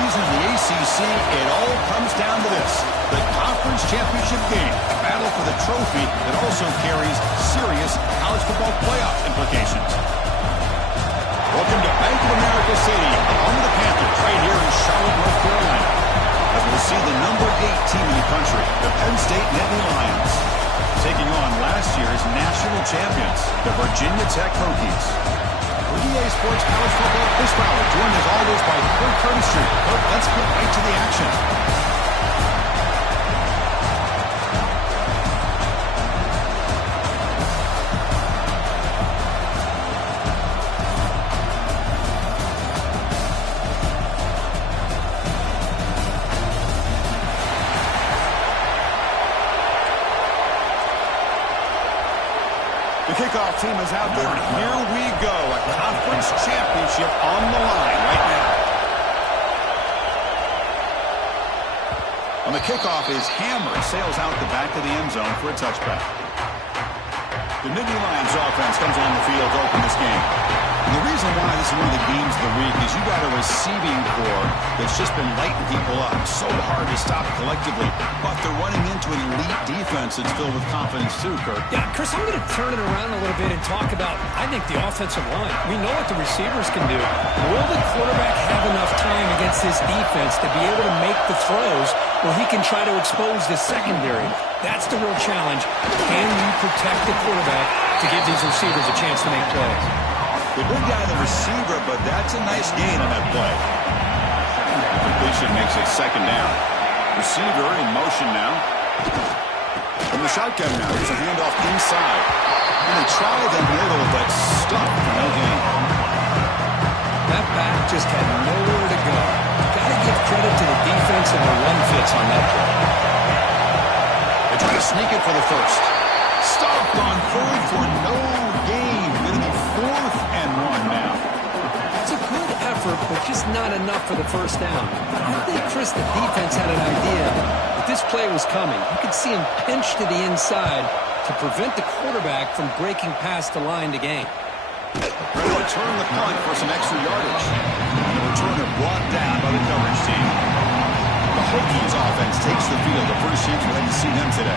season in the ACC, it all comes down to this: the conference championship game, a battle for the trophy that also carries serious college football playoff implications. Welcome to Bank of America Stadium, home of the Panthers, right here in Charlotte, North Carolina, as we'll see the number 8 team in the country, the Penn State Nittany Lions, taking on last year's national champions, the Virginia Tech Hokies. For EA Sports College Football, Chris Fowler, joined as always by Kirk Curtis. Kirk, let's get right to the action. The kickoff team is out there, and here we go. A conference championship on the line right now. On the kickoff is Hammer, sails out the back of the end zone for a touchback. The Nittany Lions offense comes on the field to open this game. And the reason why this is one of the games of the week is you got a receiving core that's just been lighting people up. So hard to stop collectively, but they're running into an elite defense that's filled with confidence too, Kirk. Yeah, Chris, I'm going to turn it around a little bit and talk about, I think, the offensive line. We know what the receivers can do. Will the quarterback have enough time against this defense to be able to make the throws where he can try to expose the secondary? That's the real challenge. Can you protect the quarterback to give these receivers a chance to make plays? The big guy, the receiver, but that's a nice gain on that play. Completion makes it second down. Receiver in motion now. From the shotgun now, here's a handoff inside. And they try the middle, but stuck for no gain. That back just had nowhere to go. Got to give credit to the defense and the run fits on that play. They try to sneak it for the first. Stopped on third for no gain. Going to be 4th and 1 now. It's a good effort, but just not enough for the first down. I think, Chris, the defense had an idea that this play was coming. You could see him pinch to the inside to prevent the quarterback from breaking past the line to gain. They're going to return the punt for some extra yardage. And the returner brought down by the coverage team. The Hokies offense takes the field. The first chance we'll have to see them today.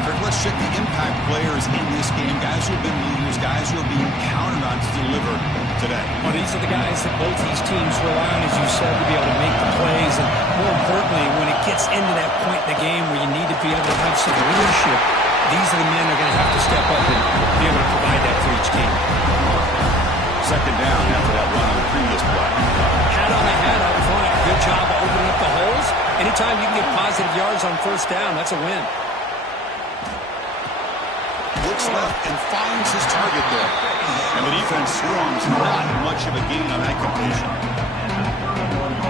Kirk, let's check the impact players in this game. Guys who have been leaders, guys who are being counted on to deliver today. Well, these are the guys that both these teams rely on, as you said, to be able to make the plays. And more importantly, when it gets into that point in the game where you need to be able to have some leadership, these are the men that are going to have to step up and be able to provide that for each team. Second down after that run on the previous play. Hat on the hat up front. Good job of opening up the holes. Anytime you can get positive yards on first down, that's a win. Looks left and finds his target there. And the defense scrums not much of a gain on that completion.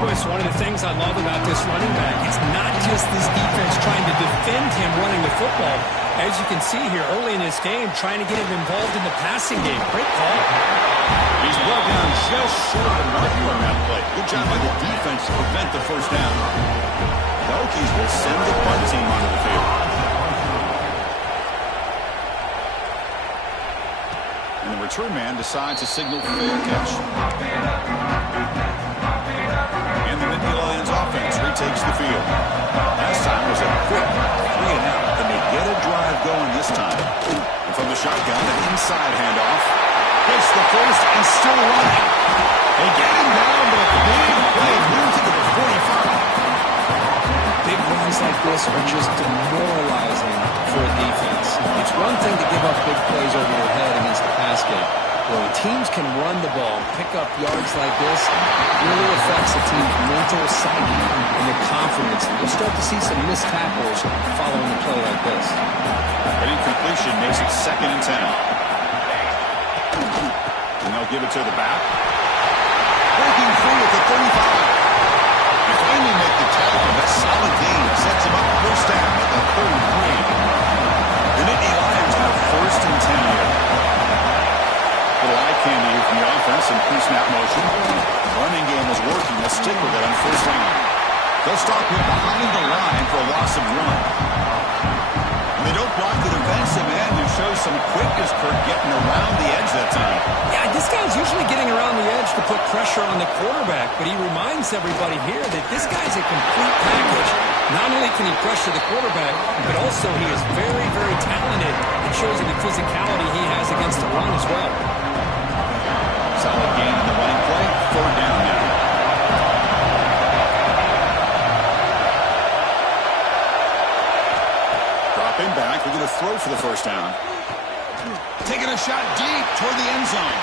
Chris, one of the things I love about this running back, it's not just this defense trying to defend him running the football. As you can see here early in this game, trying to get him involved in the passing game. Great call. He's brought down just short of the marker on that play. Good job by the defense to prevent the first down. The Hokies will send the punt team onto the field. And the return man decides to signal fair catch. And the Nittany Lions offense retakes the field. Last time was a quick 3-and-out. And they get a drive going this time. And from the shotgun, an inside handoff. Hits the first and still running. They get him down, but a big play moves into the 45. Big runs like this are just demoralizing for a defense. It's one thing to give up big plays over your head against the pass game. When teams can run the ball, pick up yards like this, it really affects a team's mental psyche and their confidence. You'll start to see some missed tackles following a play like this. An incompletion makes it 2nd and 10. And they'll give it to the back. Breaking free at the 35. They finally make the tackle. That solid gain sets him up first down at the 33. The Nittany Lions have 1st and 10 here. Little eye candy from the offense and pre-snap motion. The running game is working. They'll stick with it on first down. They'll start with behind the line for a loss of 1. And they don't block the defensive end, who shows some quickness for getting around the edge that time. Yeah, this guy's usually getting around the edge to put put pressure on the quarterback, but he reminds everybody here that this guy's a complete package. Not only can he pressure the quarterback, but also he is very, very talented and shows you the physicality he has against the run as well. Solid gain in the running play. Third down now. Dropping back. We're going to throw for the first down. Taking a shot deep toward the end zone.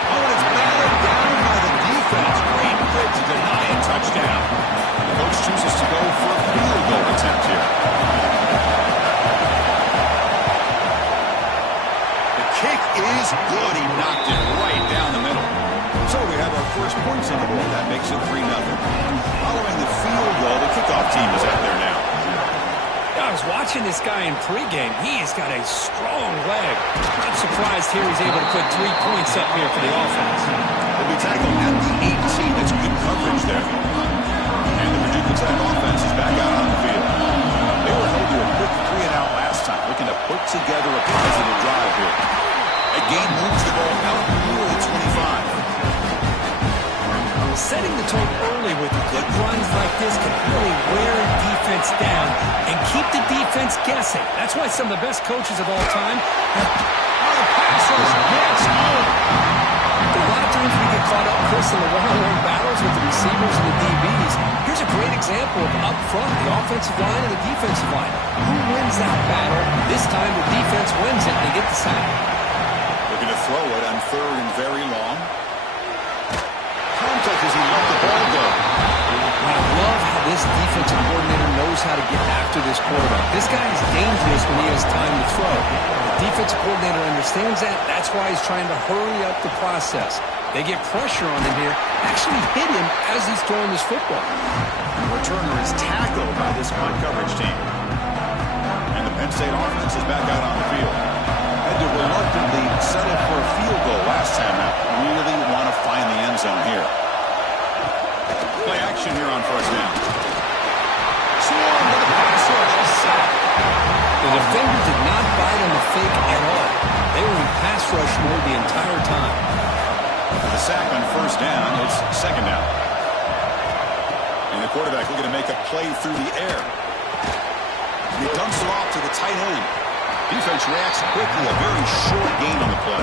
Oh, and it's batted down by the defense. Great fit to deny a touchdown. The coach chooses to go for a field goal attempt here. The kick is good. He knocked it right down the middle. So we have our first points on the board. That makes it 3-0. Following the field goal, the kickoff team is out there now. I was watching this guy in pregame. He's got a strong leg. I'm surprised here he's able to put 3 points up here for the offense. He'll be tackled at the 18. That's good coverage there. And the Virginia Tech offense is back out on the field. They were held to a quick 3-and-out last time, looking to put together a positive drive here. A gain moves the ball out near the 25. Setting the tone early with good runs like this can really wear a defense down and keep the defense guessing. That's why some of the best coaches of all time have... Oh, the pass rush gets home. A lot of times we get caught up, Chris, in the one-on-one battles with the receivers and the DBs. Here's a great example of up front, the offensive line and the defensive line. Who wins that battle? This time the defense wins it and they get the sack. Looking to throw it on third and very long. Contact as he let the ball go. I love how this defensive coordinator knows how to get after this quarterback. This guy is dangerous when he has time to throw. The defensive coordinator understands that. That's why he's trying to hurry up the process. They get pressure on him here, actually hit him as he's throwing this football. The returner is tackled by this punt coverage team. And the Penn State offense is back out on the field. Had to reluctantly settle for a field goal last time out. Really want to find the end zone here. Play action here on first down. Swarm to the pass rush. Sack. The defender did not bite on the fake at all. They were in pass rush mode the entire time. With a sack on first down, it's second down. And the quarterback looking to make a play through the air. And he dumps it off to the tight end. Defense reacts quickly. A very short gain on the play.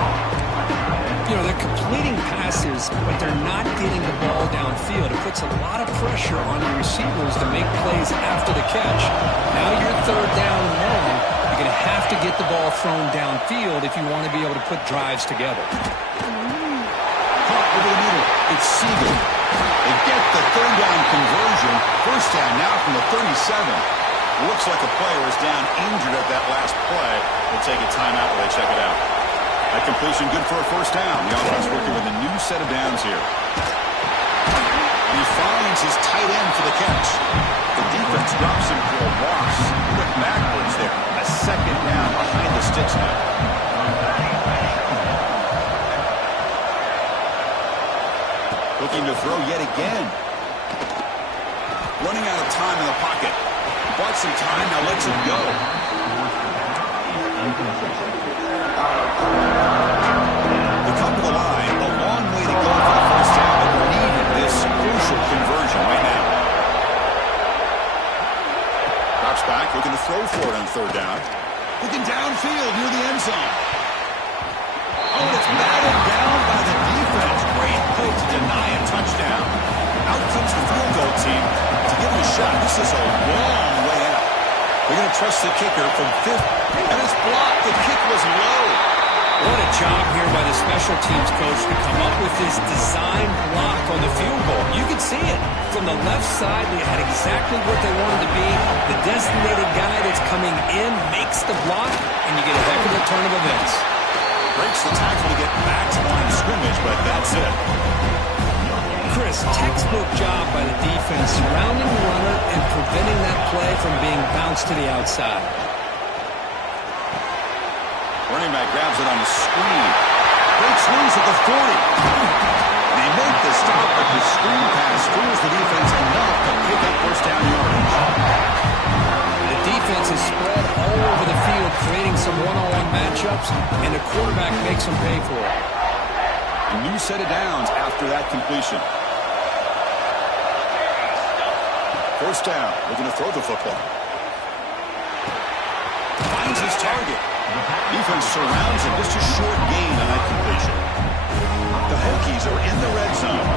You know, they're completing passes, but they're not getting the ball downfield. It puts a lot of pressure on your receivers to make plays after the catch. Now you're third down and long. You're going to have to get the ball thrown downfield if you want to be able to put drives together. Caught over the middle. It's Siegel. They get the third down conversion. First down now from the 37. Looks like a player is down injured at that last play. They'll take a timeout while they check it out. That completion good for a first down. The offense working with a new set of downs here. And he finds his tight end for the catch. The defense drops him for a loss. He went backwards there. A second down behind the sticks now. Looking to throw yet again. Running out of time in the pocket. Bought some time, now lets it go. They come to the line, a long way to go for the first down, but we needed this crucial conversion right now. Drops back, looking to throw for it on third down. Looking downfield near the end zone. Oh, and it's batted down by the defense. Great play to deny a touchdown. Out comes the field goal team to give him a shot. This is a long way out. They're going to trust the kicker from fifth. And it's blocked. The kick was low. What a job here by the special teams coach to come up with this design block on the field goal. You can see it. From the left side, they had exactly what they wanted to be. The designated guy that's coming in makes the block, and you get a heck of a turn of events. Breaks the tackle to get back to the line of scrimmage, but that's it. Chris, textbook job by the defense, surrounding the runner and preventing that play from being bounced to the outside. Running back grabs it on the screen. Breaks loose at the 40. They make the stop, but the screen pass fools the defense enough to pick up first down yardage. The defense is spread all over the field, creating some one-on-one matchups, and the quarterback makes them pay for it. A new set of downs after that completion. First down. We're going to throw the football. Finds his target. Defense surrounds him. Just a short gain on that completion. The Hokies are in the red zone.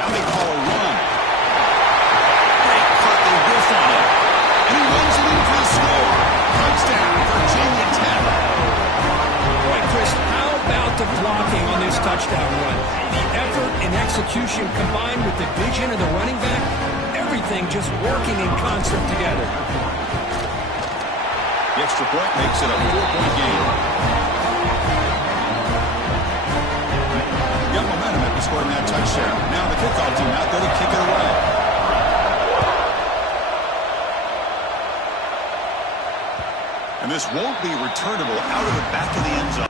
Now they call a run. They cut, they whiff on it. And he runs it in for the score. Touchdown, Virginia Tech. Boy, Chris, how about the blocking on this touchdown run? The effort and execution combined with the vision of the running back, everything just working in concert together. The extra point makes it a 4-point game. Got momentum after scoring that touchdown. Now the kickoff team out there to kick it away. And this won't be returnable out of the back of the end zone.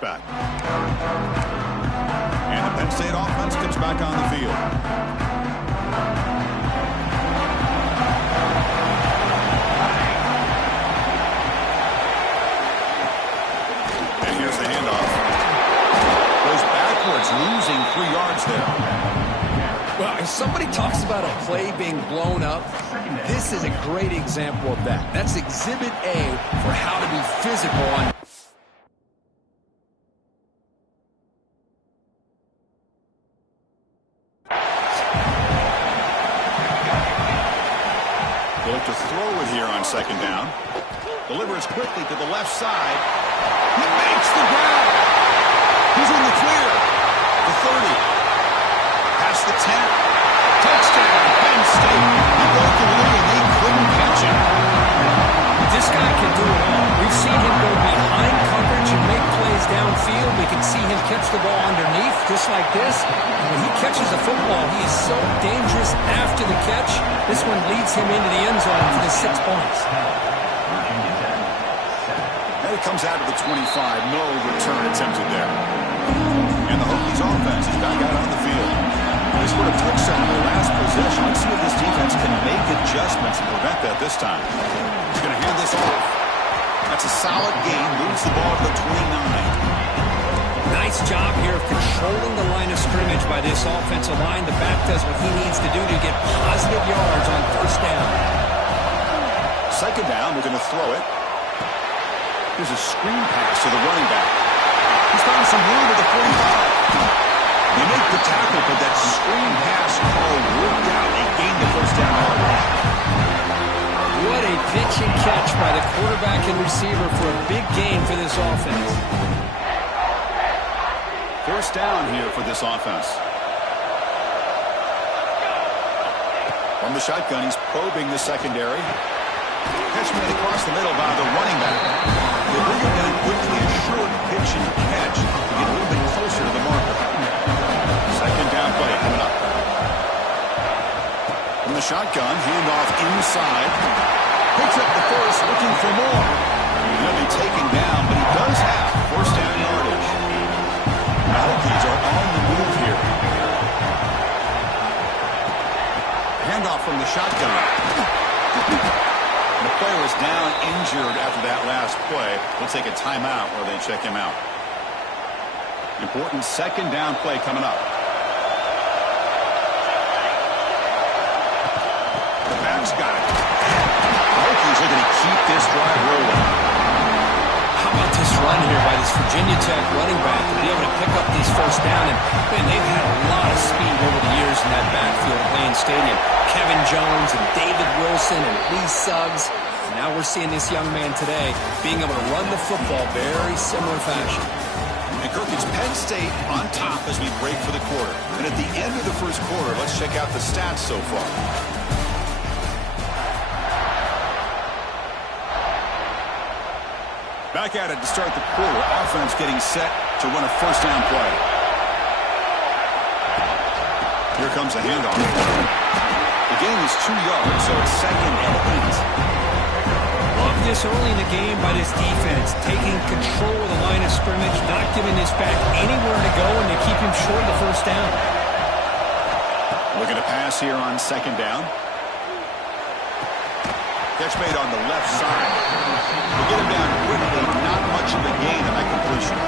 Back. And the Penn State offense comes back on the field. And here's the handoff. Goes backwards, losing 3 yards there. Well, if somebody talks about a play being blown up, this is a great example of that. That's Exhibit A for how to be physical on. To throw it here on second down. Delivers quickly to the left side. He makes the grab. He's in the clear. The 30. Past the 10. Touchdown, Penn State. He broke away and they couldn't catch him. This guy can do it all. We've seen him go behind coverage and make plays downfield. We can see him catch the ball underneath, just like this. And when he catches the football, he is so dangerous after the catch. This one leads him into the end zone for the 6 points. And it comes out of the 25. No return attempted there. And the Hokies offense is back out on the field. They scored a touchdown in their last possession. Let's see if this defense can make adjustments and prevent that this time. He's going to hand this off. That's a solid gain. Moves the ball to the 29. Nice job here of controlling the line of scrimmage by this offensive line. The back does what he needs to do to get positive yards on first down. Second down, we're going to throw it. Here's a screen pass to the running back. He's found some room at the 45. They make the tackle, but that screen pass call worked out. They gained the first down all right. What a pitch and catch touch by the quarterback and receiver for a big gain for this offense. First down here for this offense. From the shotgun, he's probing the secondary. Catch made across the middle by the running back. They bring him down quickly, a short pitch and catch to get a little bit closer to the marker. Second down play coming up. From the shotgun, handoff inside. Picks up the first, looking for more. He's going to be taken down, but he does have first down yardage. The Hokies are on the move here. Handoff from the shotgun. The player was down injured after that last play. They'll take a timeout where they check him out. Important second down play coming up. The back's got it. The Hokies are going to keep this drive rolling. How about this run here by this Virginia Tech running back to be able to pick up this first down? And man, they've had a lot of speed over the years in that backfield at Penn Stadium. Kevin Jones and David Wilson and Lee Suggs. And now we're seeing this young man today being able to run the football very similar fashion. And Kirk, it's Penn State on top as we break for the quarter. And at the end of the first quarter, let's check out the stats so far. Back at it to start the quarter. Offense getting set to run a first down play. Here comes a handoff. The gain is 2 yards, so it's second and 8. Love this early in the game by this defense, taking control of the line of scrimmage, not giving this back anywhere to go, and to keep him short of the first down. Looking to pass here on second down. Catch made on the left side. We'll get him down quickly. Not much of a gain on that completion.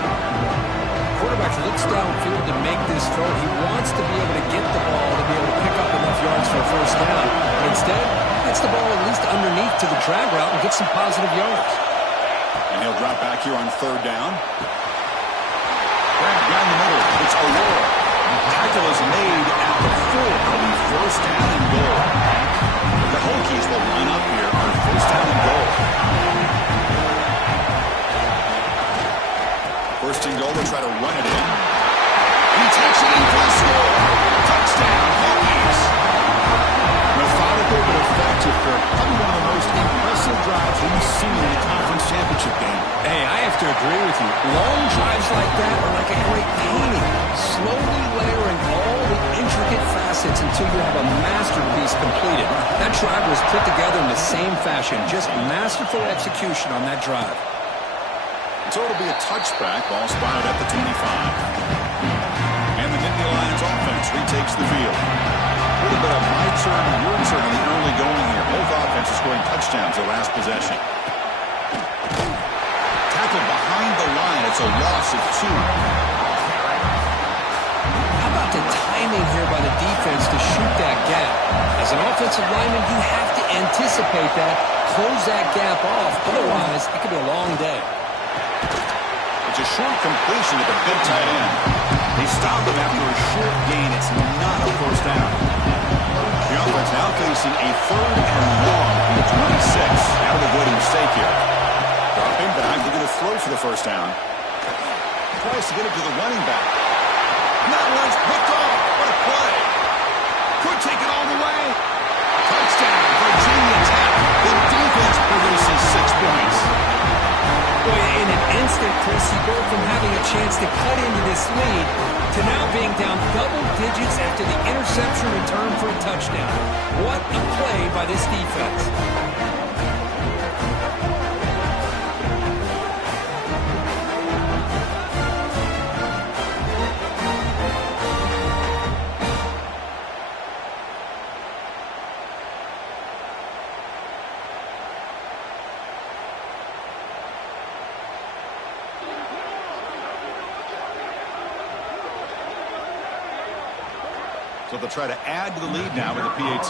Quarterback looks downfield to make this throw. He wants to be able to get the ball to be able to pick up enough yards for a first down. But instead, gets the ball at least underneath to the drag route and get some positive yards. And he'll drop back here on third down. Grab down the middle. It's Aurora. Tackle is made at the 4. It'll be first down and goal. The Hokies will line up here on first down and goal. First and goal, they'll try to run it in. He takes it in for the score. Touchdown, Hokies. Methodical but effective for probably one of the most impressive drives we've seen in a conference championship game. Hey, I have to agree with you. Long drives like that are like a great painting. Slowly layering all the intricate facets until you have a masterpiece completed. That drive was put together in the same fashion. Just masterful execution on that drive. So it'll be a touchback. Ball spotted at the 25. And the Nittany Lions offense retakes the field. A little bit of my turn, your turn in the early going here. Both offenses scoring touchdowns their last possession. Tackled behind the line. It's a loss of 2. How about the timing here by the defense to shoot that gap? As an offensive lineman, you have to anticipate that, close that gap off. Otherwise, it could be a long day. It's a short completion to the big tight end. They stop him after a short gain. It's not a first down. The offense now facing a third and long from the 26. Now to avoid a mistake here. Dropping back, they're going to throw for the first down. Tries to get it to the running back. And that one's picked off. What a play. Could take it all the way. Touchdown, Virginia Tech. The defense produces 6 points. Boy, in an instant, Chris, you go from having a chance to cut into this lead to now being down double digits after the interception return for a touchdown. What a play by this defense. So they'll try to add to the lead now with the PAT.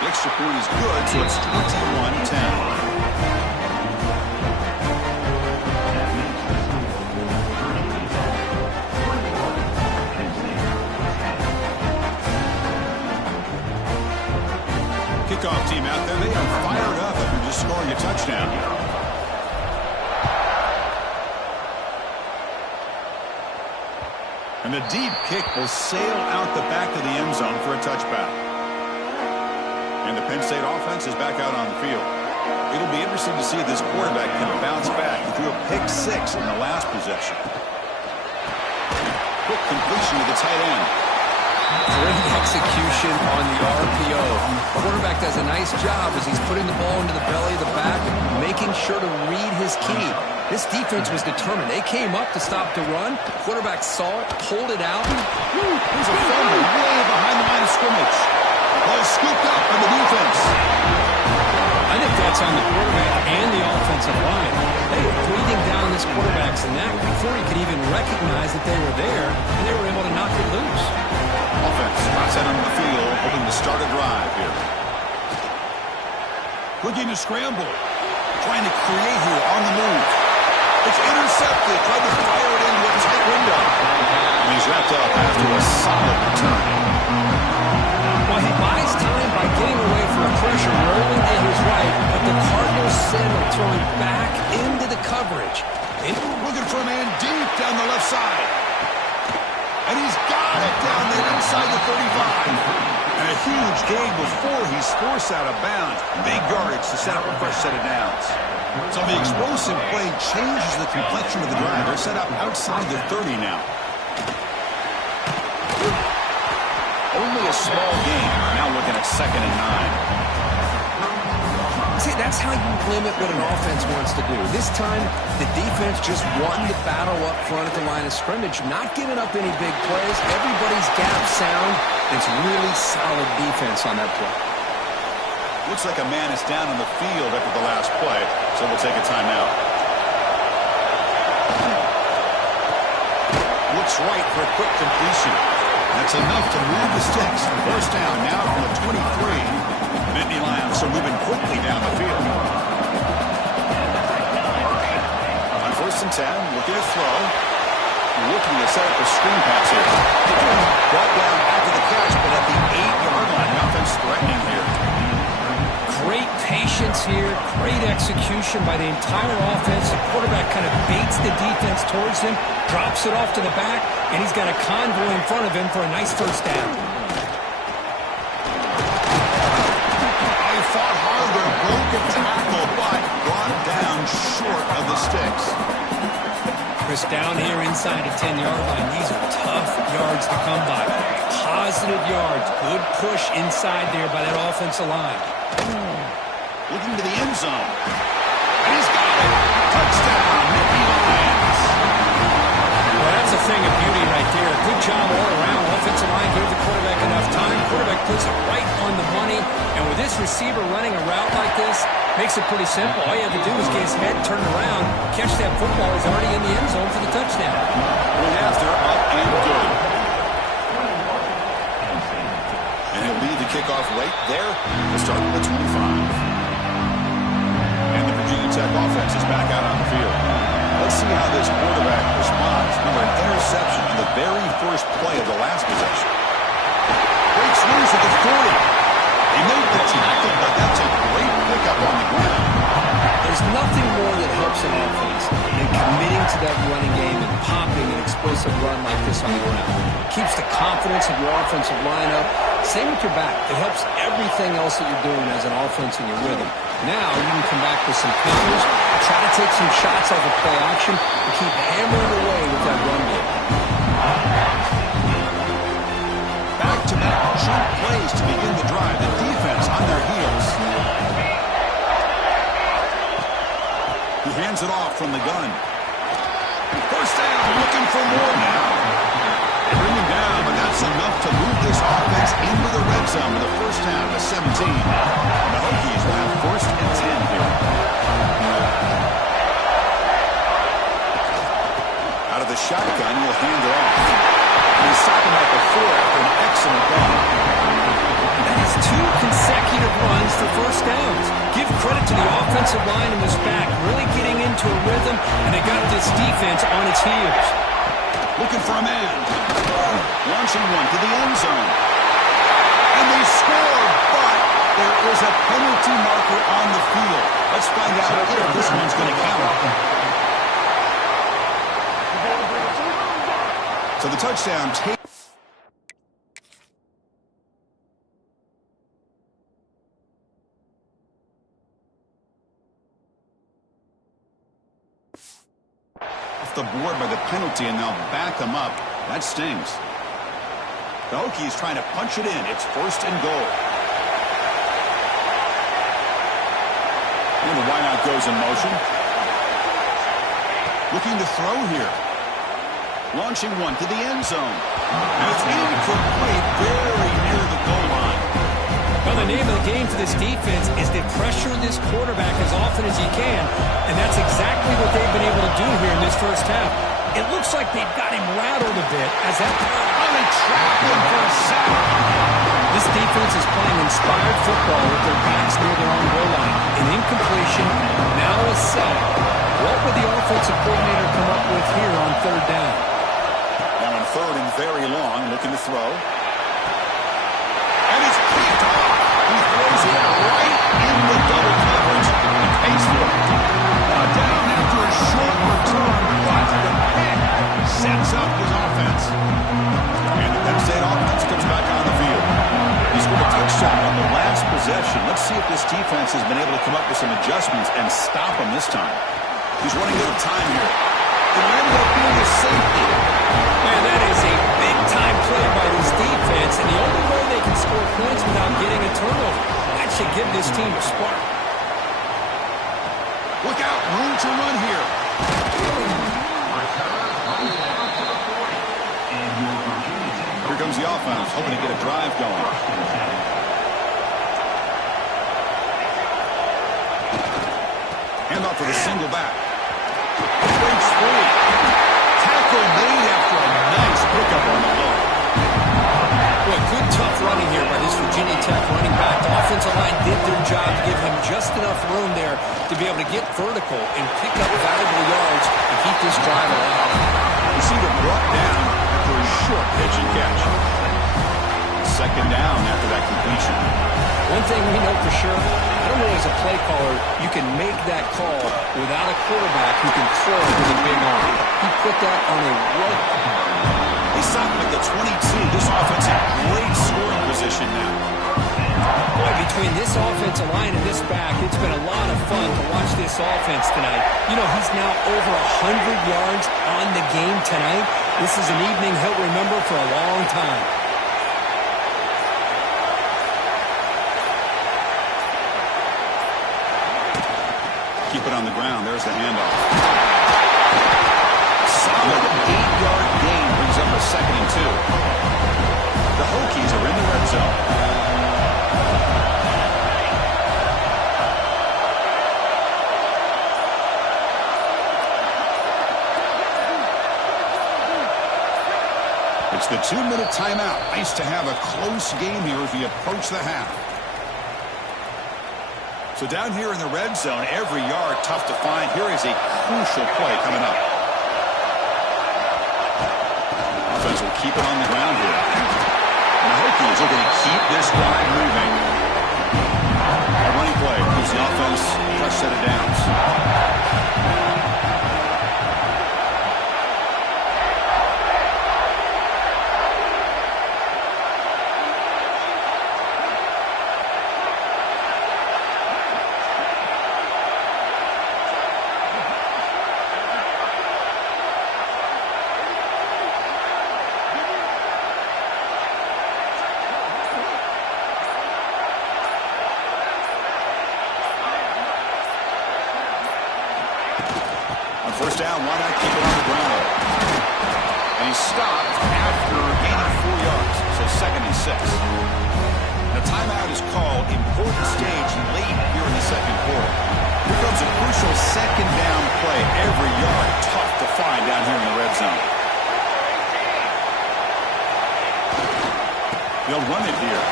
The extra point is good, so it's 21-10. kickoff team out there, they are fired up after just scoring a touchdown. And the deep kick will sail out the back of the end zone for a touchback. And the Penn State offense is back out on the field. It'll be interesting to see if this quarterback can bounce back. He threw a pick-6 in the last possession. Quick completion to the tight end. Great execution on the RPO. The quarterback does a nice job as he's putting the ball into the belly of the back, making sure to read his key. This defense was determined. They came up to stop the run. Quarterback saw it, pulled it out. There's a fumble way behind the line of scrimmage. Ball scooped up by the defense. I think that's on the quarterback and the offensive line. They were breathing down this quarterback's neck before he could even recognize that they were there, and they were able to knock it loose. Offense spots out on the field, hoping to start a drive here. Looking to scramble. Trying to create here on the move. It's intercepted. Tried to fire it into a tight window. And he's wrapped up after a solid return. Well, he buys time by getting away from the pressure rolling in his right, but the Cardinals send him throwing back into the coverage. Looking for a man deep down the left side. And he's got it down there inside the 35. And a huge gain before he's forced out of bounds. Big yardage to set up a fresh set of downs. So the explosive play changes the complexion of the drive. They're set up outside the 30 now. Only a small gain. Now looking at 2nd and 9. See, that's how you limit what an offense wants to do. This time, the defense just won the battle up front at the line of scrimmage, not giving up any big plays. Everybody's gap sound. It's really solid defense on that play. Looks like a man is down on the field after the last play, so we'll take a timeout. Looks right for a quick completion. That's enough to move the sticks. First down now from the 23. Nittany Lions are moving quickly down the field. On 1st and 10, looking to throw. Looking to set up a screen pass here. Brought down after the catch, but at the 8-yard line. The offense threatening here. Great patience here. Great execution by the entire offense. The quarterback kind of baits the defense towards him, drops it off to the back, and he's got a convoy in front of him for a nice first down. Fought harder, broke a tackle, but brought down short of the sticks. Chris, down here inside the 10-yard line, these are tough yards to come by. Positive yards, good push inside there by that offensive line. Looking to the end zone. And he's got it. Touchdown, Nittany Lions. Well, that's a thing of beauty right there. Good job all around. Offensive line gave the quarterback enough time. Quarterback puts it right on the money. And with this receiver running a route like this, makes it pretty simple. All you have to do is get his head turned around, catch that football. He's already in the end zone for the touchdown. Going after, up and good. And he'll lead the kickoff right there. We'll start with the 25. And the Virginia Tech offense is back out on the field. Let's see how this quarterback responds. Remember, an interception on the very first play of the last possession. Breaks loose at the 40. He made the tackle, but that's a great pickup on the ground. There's nothing more that helps an offense than committing to that running game and popping an explosive run like this on the ground. It keeps the confidence of your offensive lineup. Same with your back. It helps everything else that you're doing as an offense in your rhythm. Now you can come back with some counters, try to take some shots off of play action, and keep hammering away with that run game. Back-to-back jump plays to begin the drive. The defense on their heels. He hands it off from the gun. First down, looking for more now. Bring him down, but that's enough to move this offense into the red zone with a first down to 17. And the Hokies will have 1st and 10 here. Out of the shotgun, he'll hand it off. And he's talking about before after an excellent run. That is 2 consecutive runs for first downs. Give credit to the offensive line and this back, really getting into a rhythm, and they got this defense on its heels. Looking for a man. Launching one to the end zone. And they score, but there is has a penalty marker on the field. Let's find out if this one's going to count. So the touchdown takes. Off the board by the penalty, and they'll back them up. That stings. The Hokies trying to punch it in. It's 1st and goal. And the wideout goes in motion. Looking to throw here. Launching one to the end zone. And it's incomplete, very near the goal line. Well, the name of the game for this defense is to pressure this quarterback as often as you can, and that's exactly what they've been able to do here in this first half. It looks like they've got him rattled a bit as that they trapped him for a sack. This defense is playing inspired football with their backs near their own goal line. An incompletion, now a sack. What would the offensive coordinator come up with here on 3rd down? Now on 3rd and very long, looking to throw. And it's picked off. He throws it right in the double coverage and pays for it. Now down after a short return, but the pick sets up his offense. And the Penn State offense comes back on the field. He scored a touchdown on the last possession. Let's see if this defense has been able to come up with some adjustments and stop him this time. He's running out of time here. It'll end up being a safety. Man, that is a big-time play by this defense, and the only way they can score points without getting a turnover. That should give this team a spark. Look out, room to run here. Here comes the offense, hoping to get a drive going. Handoff for the single back. Breaks free. Tackle made after a nice pickup on the low. Boy, good tough running here by this Virginia Tech running back. The offensive line did their job to give him just enough room there to be able to get vertical and pick up valuable yards to keep this drive alive. You see them brought down after a short pitch and catch. 2nd down after that completion. One thing we know for sure, I don't know as a play caller, you can make that call without a quarterback who can throw with a big arm. He put that on a rope. They stopped him at the 22. This offense in great scoring position now. Boy, between this offensive line and this back, it's been a lot of fun to watch this offense tonight. You know, he's now over 100 yards on the game tonight. This is an evening he'll remember for a long time. Keep it on the ground. There's the handoff. Solid 8-yard gain brings up a 2nd and 2. The Hokies are in the red zone. It's the 2-minute timeout. Nice to have a close game here as we approach the half. So down here in the red zone, every yard tough to find. Here is a crucial play coming up. Offense will keep it on the ground here. And the Hokies are going to keep this drive moving. A running play gives the offense a fresh set of downs. First down, why not keep it on the ground? And he stopped after gaining 4 yards, so 2nd and 6. The timeout is called. Important stage late here in the 2nd quarter. Here comes a crucial 2nd down play. Every yard tough to find down here in the red zone. They'll run it here.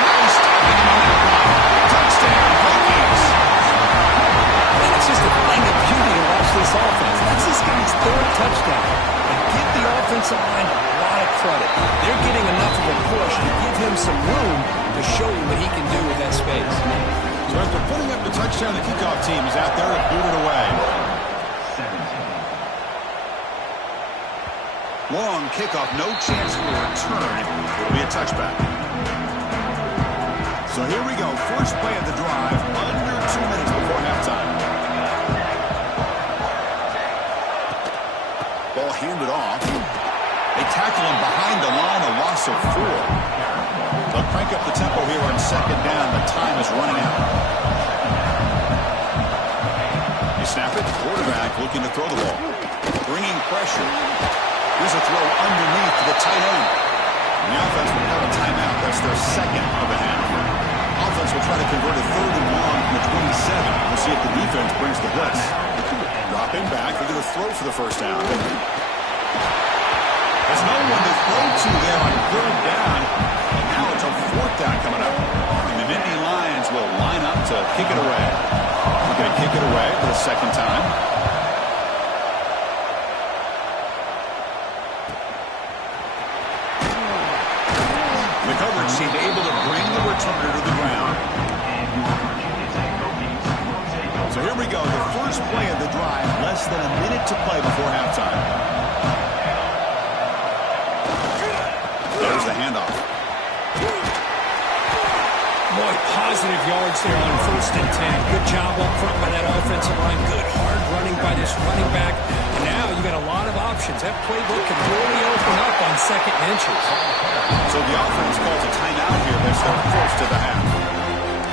Nice stopping him on that run. Touchdown, Hokies. It's just a thing of beauty to watch this offense. That's this guy's 3rd touchdown. And give the offensive line a lot of credit. They're getting enough of a push to give him some room to show you what he can do with that space. So after putting up the touchdown, the kickoff team is out there to boot it away. Long kickoff, no chance for a return. It'll be a touchback. So here we go. First play of the drive, under 2 minutes before halftime. Ball handed off. They tackle him behind the line, a loss of 4. They'll crank up the tempo here on second down. The time is running out. They snap it. Quarterback looking to throw the ball. Bringing pressure. Here's a throw underneath to the tight end. And the offense will have a timeout. That's their second of the half. Offense will try to convert a 3rd and long from the 27. We'll see if the defense brings the blitz. Dropping back. They're going to throw for the first down. There's no one to throw to there on 3rd down. And now it's a 4th down coming up. And the Nittany Lions will line up to kick it away. We're going to kick it away for the second time. Seemed able to bring the returner to the ground. So here we go. The first play of the drive. Less than a minute to play before halftime. There's the handoff. Boy, positive yards there on 1st and 10. Good job up front by that offensive line. Good hard running by this running back. And now you got a lot of options. That playbook can really open up on 2nd and inches. So the offense calls a timeout here. That's their first of the half.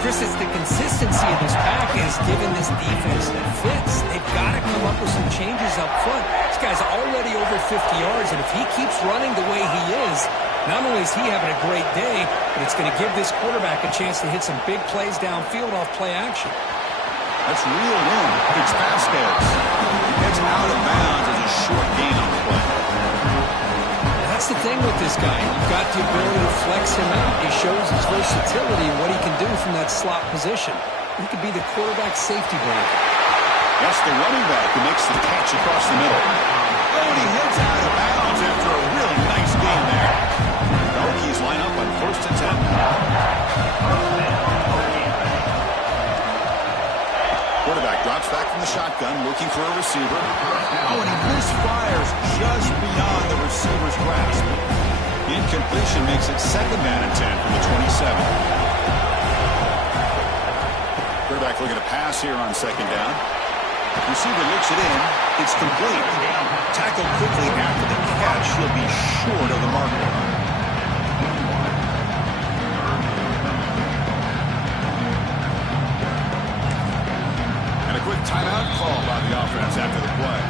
Chris, it's the consistency of this pack is giving this defense that fits. They've got to come up with some changes up front. This guy's already over 50 yards, and if he keeps running the way he is, not only is he having a great day, but it's going to give this quarterback a chance to hit some big plays downfield off play action. That's real room. It's Vasquez. He gets out of bounds as a short gain on the play. That's the thing with this guy. You've got the ability to flex him out. He shows his versatility and what he can do from that slot position. He could be the quarterback safety blanket. That's the running back who makes the catch across the middle. Oh, and he heads out of bounds after a really nice gain there. The Hokies line up on 1st and 10. Quarterback drops back from the shotgun, looking for a receiver. Oh, and he misfires just beyond the receiver's grasp. The incompletion makes it 2nd down and 10 from the 27. Quarterback looking to pass here on 2nd down. Receiver looks it in. It's complete. Tackled quickly after the catch. He'll be short of the marker. Quick timeout call by the offense after the play.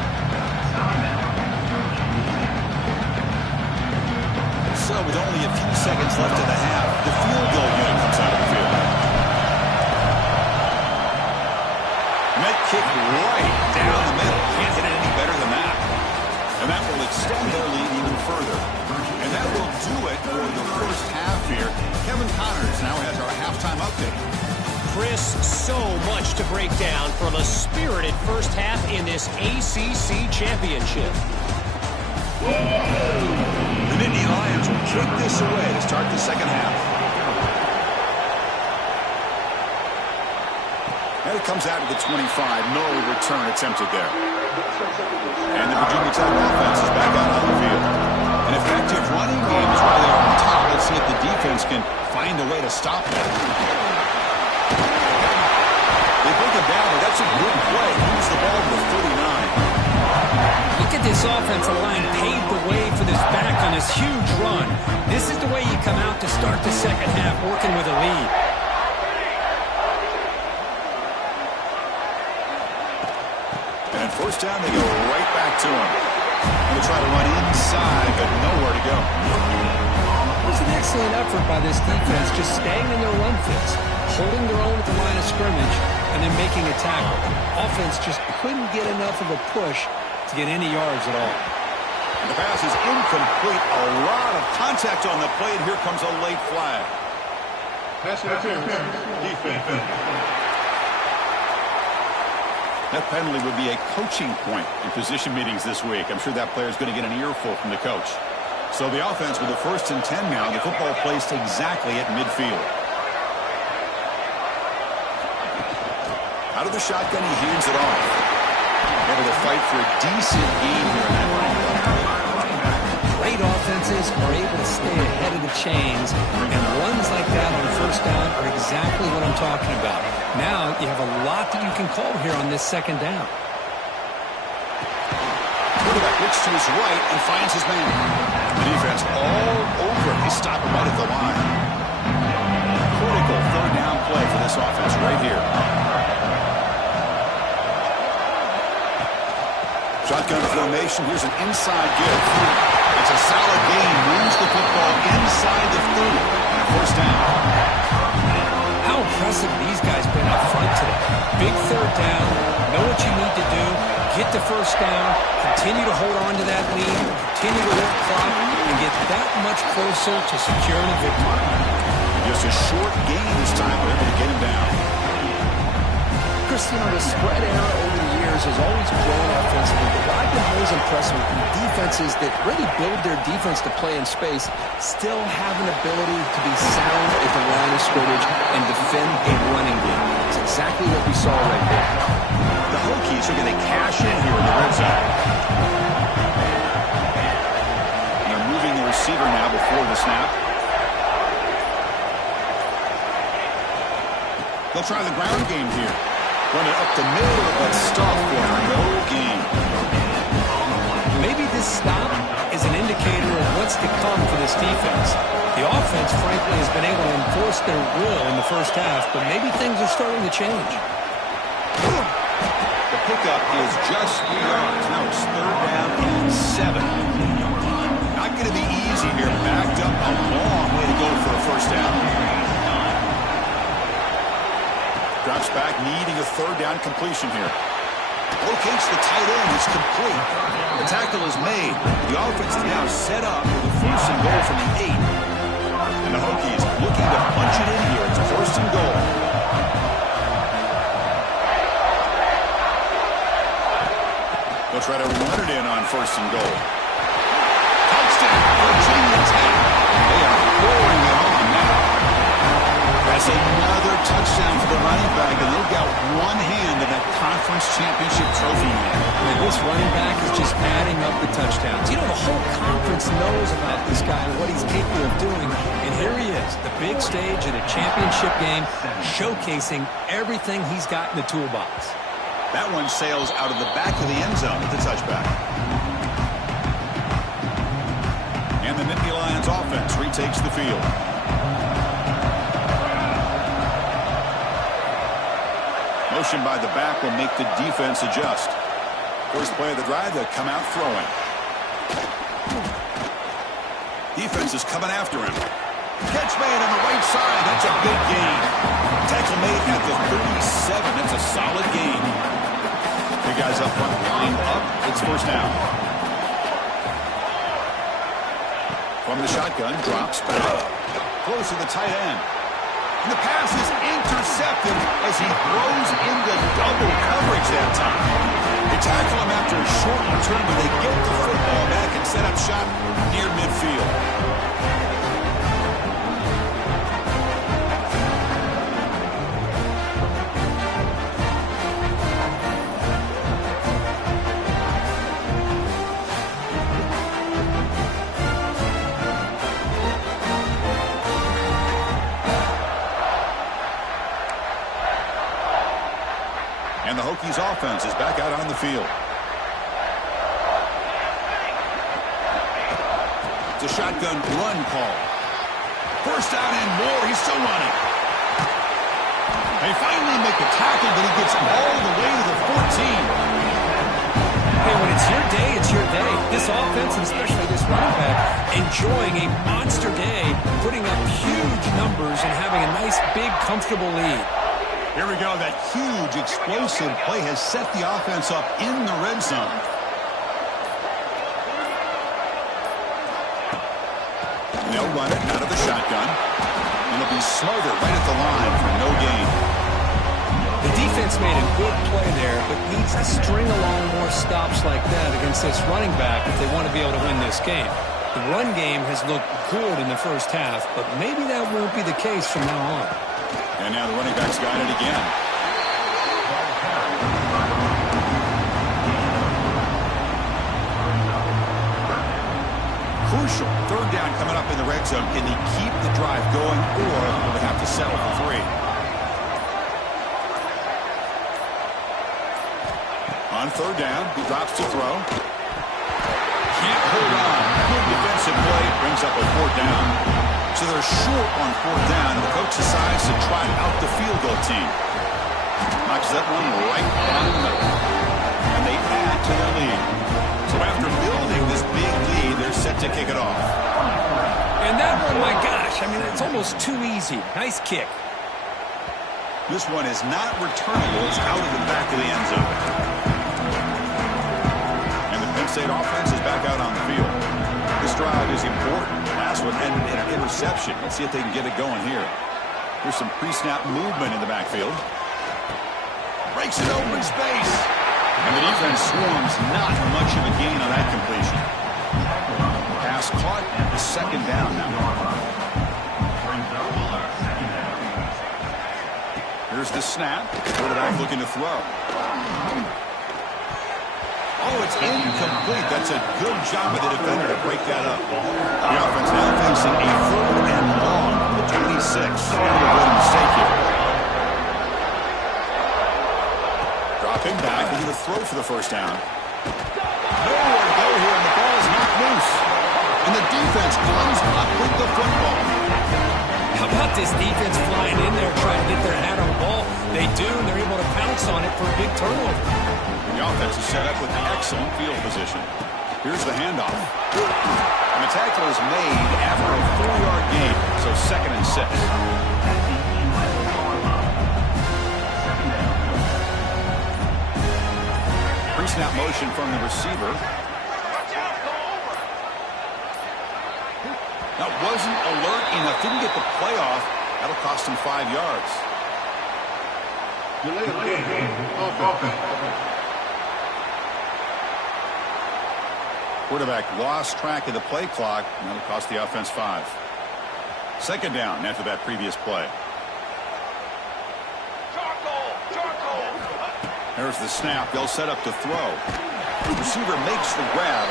So with only a few seconds left in the half, the field goal unit comes out of the field. Net kick right down the middle. Can't hit it any better than that. And that will extend their lead even further. And that will do it for the first half here. Kevin Connors now has our halftime update. Chris, so much to break down from a spirited first half in this ACC championship. The Nittany Lions will kick this away to start the second half. And it comes out to the 25. No return attempted there. And the Virginia Tech offense is back out on the field. An effective running game is why they're on top. Let's see if the defense can find a way to stop that. They break it down, and that's a good play. Moves the ball to the 39. Look at this offensive line paved the way for this back on this huge run. This is the way you come out to start the second half, working with a lead. And 1st down, they go right back to him. They'll try to run inside, but nowhere to go. It was an excellent effort by this defense, just staying in their run fits, holding their own at the line of scrimmage, and then making a tackle. Offense just couldn't get enough of a push to get any yards at all. The pass is incomplete. A lot of contact on the play, and here comes a late flag. Defense. That penalty would be a coaching point in position meetings this week. I'm sure that player is going to get an earful from the coach. So the offense with the 1st and 10 now. The football placed exactly at midfield. Out of the shotgun, he hands it off. Able to fight for a decent gain here in that running play. Great offenses are able to stay ahead of the chains, and runs like that on 1st down are exactly what I'm talking about. Now you have a lot that you can call here on this 2nd down. Quarterback looks to his right and finds his man. The defense all over him. They stop him right at the line. Critical 3rd down play for this offense right here. Shotgun formation. Here's an inside give. It's a solid gain. Moves the football inside the 30. And a 1st down. How impressive these guys been up front today. Big 3rd down. Know what you need to do. Get the 1st down. Continue to hold on to that lead. Continue to work clock. And get that much closer to securing a victory. Just a short gain this time. We're able to get him down. Cristiano, the spread era over the years has always grown offensively, but what I've been always impressed with the defenses that really build their defense to play in space still have an ability to be sound at the line of scrimmage and defend a running game. It's exactly what we saw right there. The Hokies are going to cash in here in the red zone. They're moving the receiver now before the snap. They'll try the ground game here. Run it up the middle, but stop for no gain. Maybe this stop is an indicator of what's to come for this defense. The offense, frankly, has been able to enforce their will in the 1st half, but maybe things are starting to change. The pickup is just 3 yards. Now it's 3rd down and 7. Not going to be easy here. Backed up a long way to go for a 1st down. Drops back, needing a 3rd down completion here. Locates the tight end. It's complete. The tackle is made. The offense is now set up with a 1st and goal from the 8. And the Hokies looking to punch it in here. It's a 1st and goal. They'll try to run it in on 1st and goal. Touchdown, Virginia Tech. They are pouring it on now. That's another touchdown for the running back, and they've got one hand in that conference championship trophy now. And this running back is just adding up the touchdowns. You know, the whole conference knows about this guy and what he's capable of doing. And here he is, the big stage in a championship game, showcasing everything he's got in the toolbox. That one sails out of the back of the end zone with the touchback. And the Nittany Lions offense retakes the field. Motion by the back will make the defense adjust. First play of the drive, they'll come out throwing. Defense is coming after him. Catch made on the right side. That's a big gain. Tackle made at the 37. That's a solid gain. The guys up front line up. It's 1st down. From the shotgun, drops back. Close to the tight end. And the pass is intercepted as he throws into double coverage that time. They tackle him after a short return, but they get the football back and set up shop near midfield. And the Hokies offense is back out on the field. It's a shotgun run call. 1st down and more. He's still running. They finally make the tackle, but he gets all the way to the 14. Hey, when it's your day, it's your day. This offense, and especially this running back, enjoying a monster day, putting up huge numbers and having a nice, big, comfortable lead. Here we go. That huge, explosive play has set the offense up in the red zone. They'll run it out of the shotgun. And it'll be smothered right at the line for no gain. The defense made a good play there, but needs to string along more stops like that against this running back if they want to be able to win this game. The run game has looked good in the first half, but maybe that won't be the case from now on. And now the running back's got it again. Crucial. Third down coming up in the red zone. Can he keep the drive going, or will they have to settle for 3? On third down, he drops to throw. Can't hold on. Good defensive play. Brings up a 4th down. So they're short on 4th down, and the coach decides to try out the field goal team. Knocks that one right down the middle. And they add to their lead. So after building this big lead, they're set to kick it off. And that one, my gosh, I mean, it's almost too easy. Nice kick. This one is not returnable. It's out of the back of the end zone. And the Penn State offense is back out on the field. This drive is important. Last one ended in an interception. Let's see if they can get it going here. Here's some pre-snap movement in the backfield. Breaks it open space. And the defense swarms. Not much of a gain on that completion. Pass caught at the 2nd down now. Here's the snap. Quarterback looking to throw. Oh, it's incomplete. That's a good job of the defender to break that up. The offense now facing a 3rd and long from the 26. Now to avoid a mistake here. Dropping back into the throw for the 1st down. Nowhere to go here, and the ball is knocked loose. And the defense comes up with the football. How about this defense flying in there trying to get their hat on the ball? They do, and they're able to pounce on it for a big turnover. The offense is set up with excellent field position. Here's the handoff. And the tackle is made after a 4-yard gain, so 2nd and 6. Pre-snap motion from the receiver. That wasn't alert enough. Didn't get the play off. That'll cost him 5 yards. Quarterback lost track of the play clock, and that'll cost the offense 5. 2nd down after that previous play. There's the snap. They'll set up to throw. The receiver makes the grab.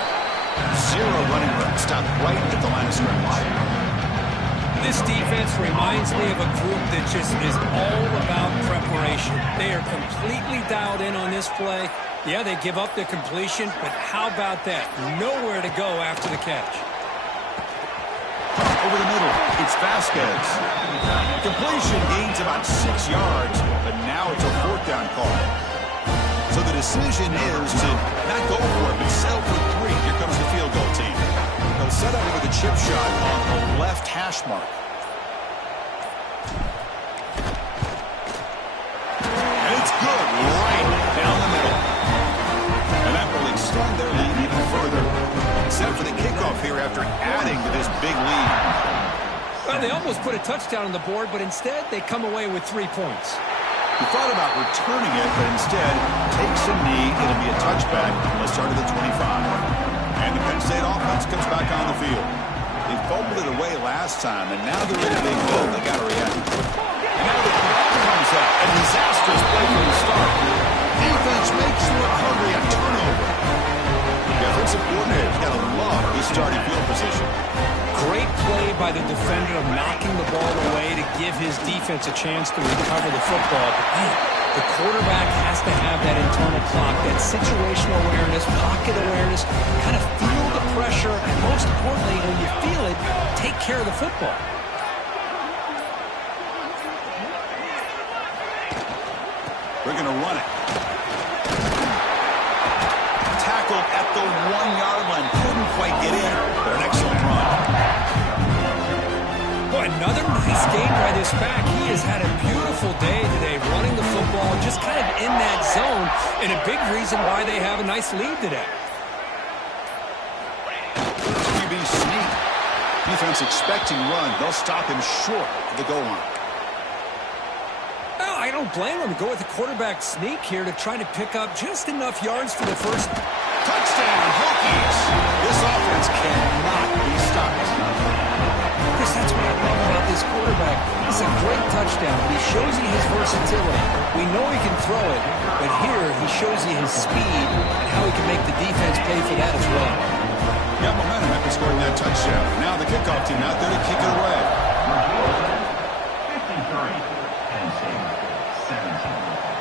0 running room. Stopped right at the line of scrimmage. This defense reminds me of a group that just is all about preparation. They are completely dialed in on this play. Yeah, they give up the completion, but how about that? Nowhere to go after the catch. Over the middle, it's Vasquez. Completion gains about 6 yards, but now it's a 4th down call. So the decision is to not go for it, but settle for 3. Here comes the field goal team. They'll set up with a chip shot on the left hash mark. And it's good, right down the middle. And that will extend their lead even further. Except for the kickoff here after adding to this big lead. Well, they almost put a touchdown on the board, but instead they come away with 3 points. He thought about returning it, but instead takes a knee. It'll be a touchback. Let's start at the 25. And the Penn State offense comes back on the field. They fumbled it away last time, and now they're in a big hole. They got to react. And now the clock comes out. A disastrous play from the start. Defense makes the recovery, a turnover. The offensive coordinator's got to love his starting field position. Great play by the defender of knocking the ball away to give his defense a chance to recover the football. But man, the quarterback has to have that internal clock, that situational awareness, pocket awareness, kind of feel the pressure, and most importantly, when you feel it, take care of the football. We're going to run it. Tackled at the 1-yard line. Couldn't quite get in, but an excellent run. Boy, another nice game by this back. He has had a beautiful day today running the football, just kind of in that zone, and a big reason why they have a nice lead today. QB sneak. Defense expecting run. They'll stop him short of the goal line. Well, I don't blame him to go with the quarterback sneak here to try to pick up just enough yards for the first touchdown. Hokies. This offense cannot be stops. Chris, that's what I love about this quarterback. It's a great touchdown, but he shows you his versatility. We know he can throw it, but here he shows you his speed and how he can make the defense pay for that as well. Got momentum after scoring that touchdown. Now the kickoff team out there to kick it away.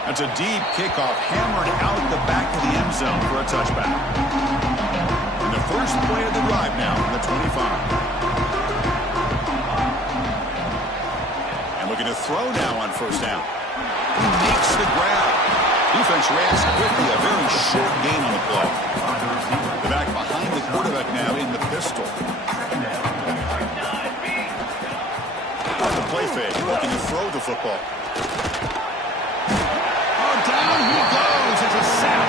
That's a deep kickoff, hammered out the back of the end zone for a touchback. And the first play of the drive now from the 25. Looking to throw now on first down. He makes the grab. Defense reacts quickly. A very short gain on the play. The back behind the quarterback now in the pistol. On the play fake. Looking to throw the football. Oh, down he goes. It's a sack.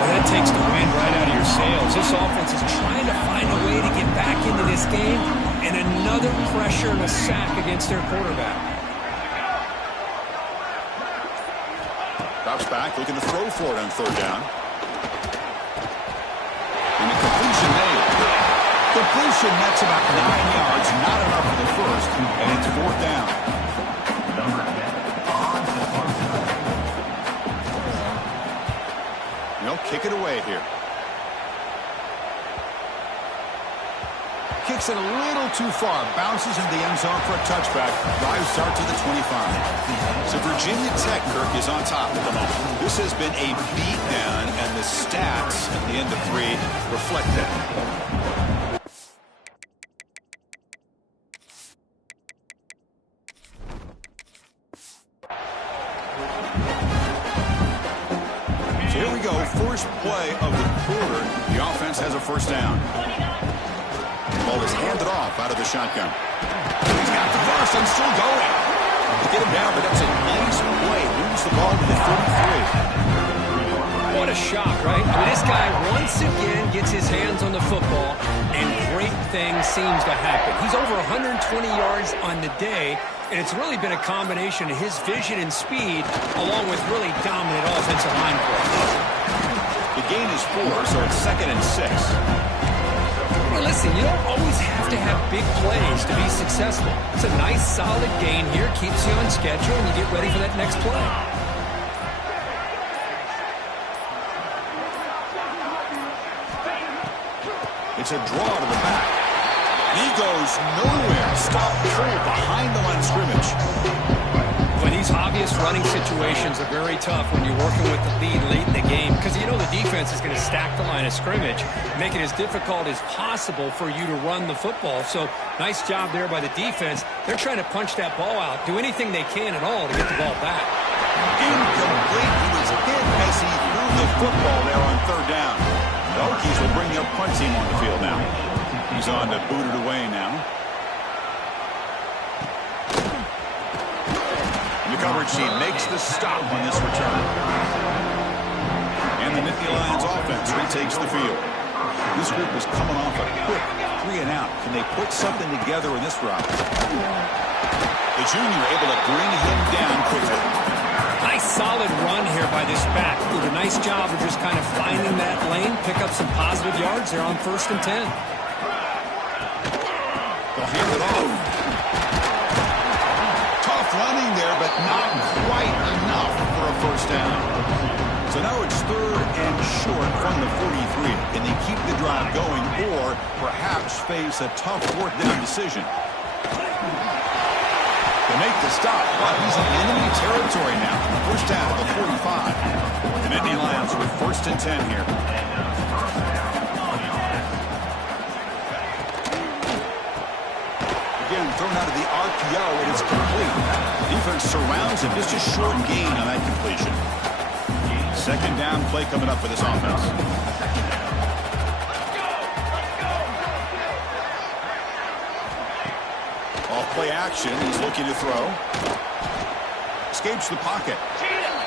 Well, that takes the wind right out of your sails. This offense is trying to find a way to get back into this game. And another pressure and a sack against their quarterback. Drops back, looking to throw for it on third down. And the completion made. Completion nets about 9 yards, not enough for the first, and it's fourth down. They'll kick it away here. Kicks it a little too far. Bounces into the end zone for a touchback. Drive starts at the 25. So Virginia Tech, Kirk, is on top at the moment. This has been a beatdown, and the stats at the end of 3 reflect that. So here we go. First play of the quarter. The offense has a first down. Ball is handed off out of the shotgun. He's got the first and still going. Get him down, but that's a nice play. Moves the ball to the 33. What a shock, right? I mean, this guy once again gets his hands on the football, and great things seems to happen. He's over 120 yards on the day, and it's really been a combination of his vision and speed, along with really dominant offensive line play. The gain is 4, so it's 2nd and 6. Well, listen, you don't always have to have big plays to be successful. It's a nice, solid gain here. Keeps you on schedule, and you get ready for that next play. It's a draw to the back. He goes nowhere. Stop cold behind the line of scrimmage. Well, these obvious running situations are very tough when you're working with the lead late in the game because you know the defense is going to stack the line of scrimmage, make it as difficult as possible for you to run the football. So nice job there by the defense. They're trying to punch that ball out, do anything they can at all to get the ball back. Incomplete. He was hit as he threw the football there on third down. The Hokies will bring the punt team on the field now. He's on to boot it away now. The coverage team makes the stop on this return. And the Nittany Lions offense retakes the field. This group is coming off a quick 3 and out. Can they put something together in this route? The junior able to bring him down quickly. Nice solid run here by this back. Did a nice job of just kind of finding that lane, pick up some positive yards there on 1st and 10. They'll hand it off. Running there, but not quite enough for a first down. So now it's 3rd and short from the 43. Can they keep the drive going or perhaps face a tough 4th down decision? They make the stop, but he's in enemy territory now. First down at the 45. The Nittany Lions with 1st and 10 here. Again, thrown out of the RPO, it is complete. Defense surrounds him, just a short gain on that completion. 2nd down play coming up for this offense. Off play action, he's looking to throw. Escapes the pocket.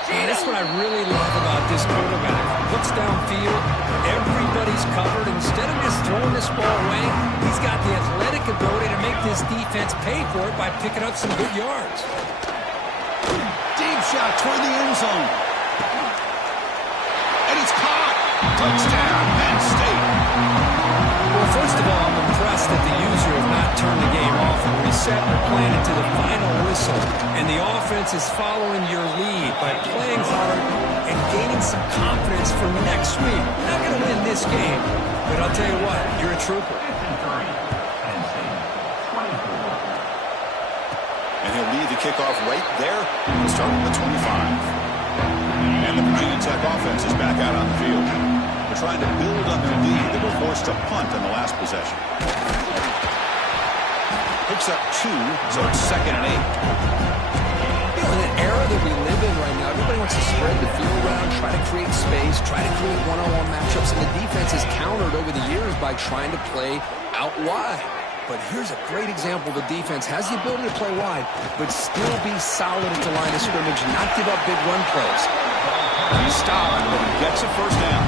Yeah, that's what I really love about this quarterback. Looks downfield, everybody's covered. Instead of just throwing this ball away, he's got the athletic ability to make this defense pay for it by picking up some good yards. Deep shot toward the end zone. And it's caught. Touchdown, Penn State. Well, First of all, I'm impressed that the user has not turned the game off and reset their plan into the final whistle. And the offense is following your lead by playing hard and gaining some confidence for next week. You're not going to win this game, but I'll tell you what, you're a trooper. And he'll lead the kickoff right there. He'll start with the 25. And the Virginia Tech offense is back out on the field. They're trying to build on their lead. They were forced to punt on the last possession. Picks up 2, so it's 2nd and 8. You know, in the era that we live in right now, everybody wants to spread the field around, try to create space, try to create one-on-one matchups, and the defense has countered over the years by trying to play out wide. But here's a great example. The defense has the ability to play wide, but still be solid at the line of scrimmage, not give up big run plays. He's stopped, but he gets a first down.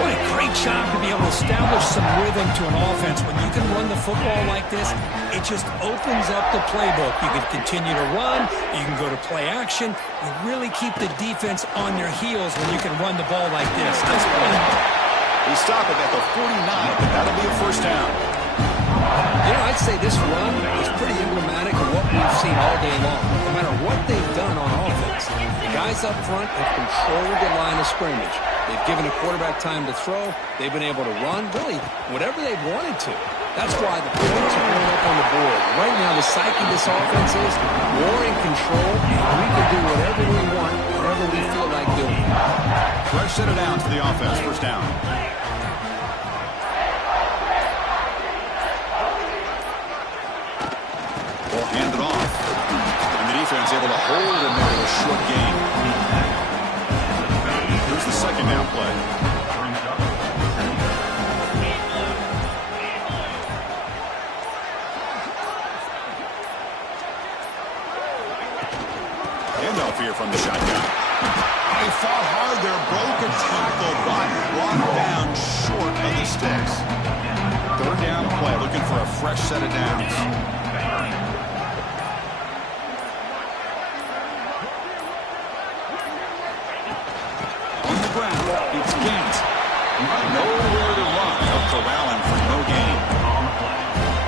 What a great job to be able to establish some rhythm to an offense. When you can run the football like this, it just opens up the playbook. You can continue to run. You can go to play action. You really keep the defense on their heels when you can run the ball like this. Nice play. They stop it at the 49, but that'll be a first down. You know, I'd say this run is pretty emblematic of what we've seen all day long. No matter what they've done on offense, the guys up front have controlled the line of scrimmage. They've given a quarterback time to throw. They've been able to run, really, whatever they've wanted to. That's why the points are going up on the board. Right now, the psyche of this offense is we're in control, and we can do whatever we want, whatever we feel like doing. Fresh set it down to the offense. First down. Ball handed off. And the defense able to hold in there with a short gain. Here's the second down play. Handoff here from the shotgun. He fought hard there, broke a tackle, but brought down short of the sticks. Third down play, looking for a fresh set of downs. On the ground, it's Gant. Nowhere to run. They'll corral him for no gain.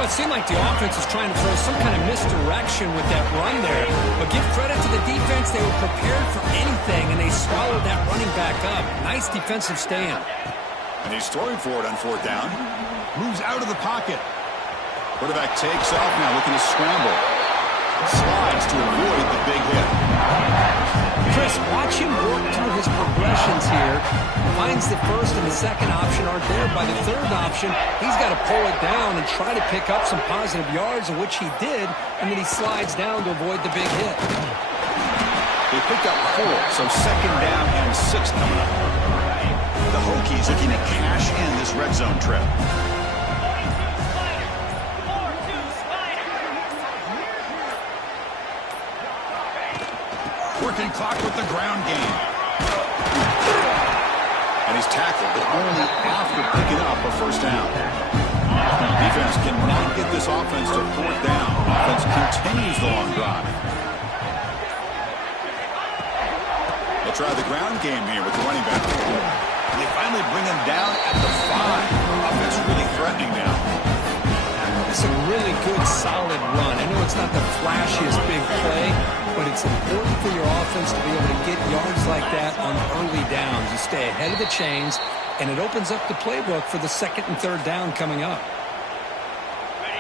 Well, it seemed like the offense was trying to throw some kind of misdirection with that run there. But give credit to the defense. They were prepared for anything, and they swallowed that running back up. Nice defensive stand. And he's throwing for it on fourth down. Moves out of the pocket. Quarterback takes off now, looking to scramble. Slides to avoid the big hit. Chris, watch him work through his progressions here. Finds the first and the second option aren't there. By the third option, he's got to pull it down and try to pick up some positive yards, of which he did, and then he slides down to avoid the big hit. They picked up 4, so second down and 6 coming up. The Hokies looking to cash in this red zone trip. Working clock with the ground game. And he's tackled, but only after picking up a first down. Defense cannot get this offense to fourth down. Offense continues the long drive. They'll try the ground game here with the running back. They finally bring him down at the 5. Offense really threatening now. It's a really good, solid run. I know it's not the flashiest big play, but it's important for your offense to be able to get yards like that on early downs. You stay ahead of the chains, and it opens up the playbook for the second and third down coming up.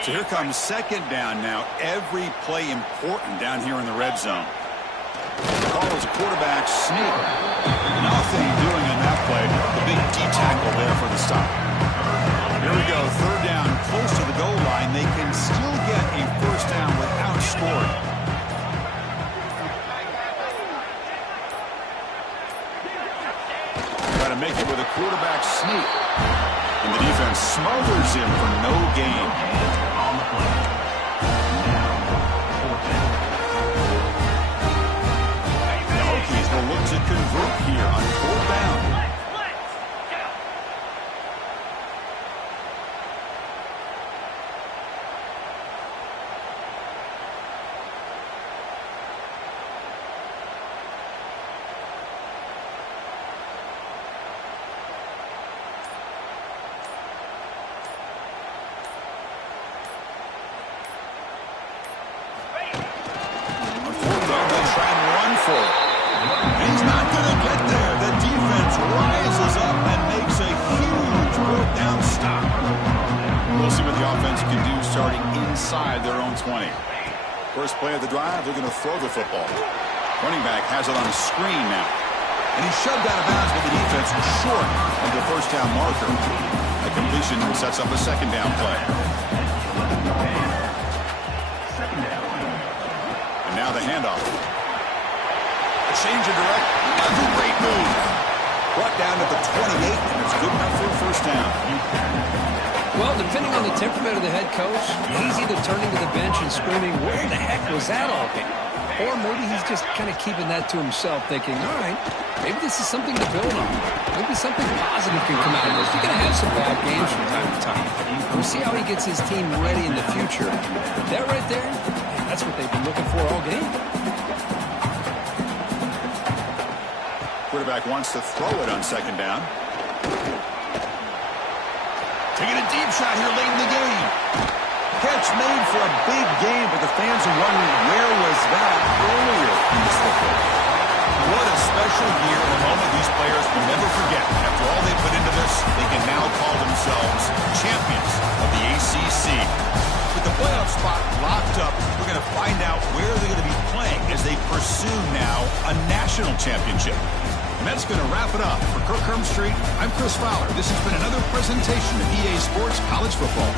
So here comes second down now. Every play important down here in the red zone. The call is quarterback sneak. Nothing doing on that play. The big D tackle there for the stop. Here we go, third down, close to the goal line. They can still get a first down without scoring. Got to make it with a quarterback sneak. And the defense smothers him for no gain. The Hokies will look to convert here on fourth down. for. He's not going to get there. The defense rises up and makes a huge fourth down stop. We'll see what the offense can do starting inside their own 20. First play of the drive, they're going to throw the football. Running back has it on a screen now. And he's shoved out of bounds, but the defense was short of the first down marker. A completion sets up a second down play. And now the handoff. Change of direct. That's a great move. Brought down at the 28, and it's good enough for a first down. Well, depending on the temperament of the head coach, he's either turning to the bench and screaming, where the heck was that all game? Or maybe he's just kind of keeping that to himself, thinking, all right, maybe this is something to build on. Maybe something positive can come out of this. You're going to have some bad games from time to time. We'll see how he gets his team ready in the future. That right there, that's what they've been looking for all game. Quarterback wants to throw it on second down. Taking a deep shot here late in the game. Catch made for a big game, but the fans are wondering, where was that earlier in this football? What a special year, a moment these players will never forget. After all they put into this, they can now call themselves champions of the ACC. With the playoff spot locked up, we're going to find out where they're going to be playing as they pursue now a national championship. And that's going to wrap it up. For Kirk Street, I'm Chris Fowler. This has been another presentation of EA Sports College Football.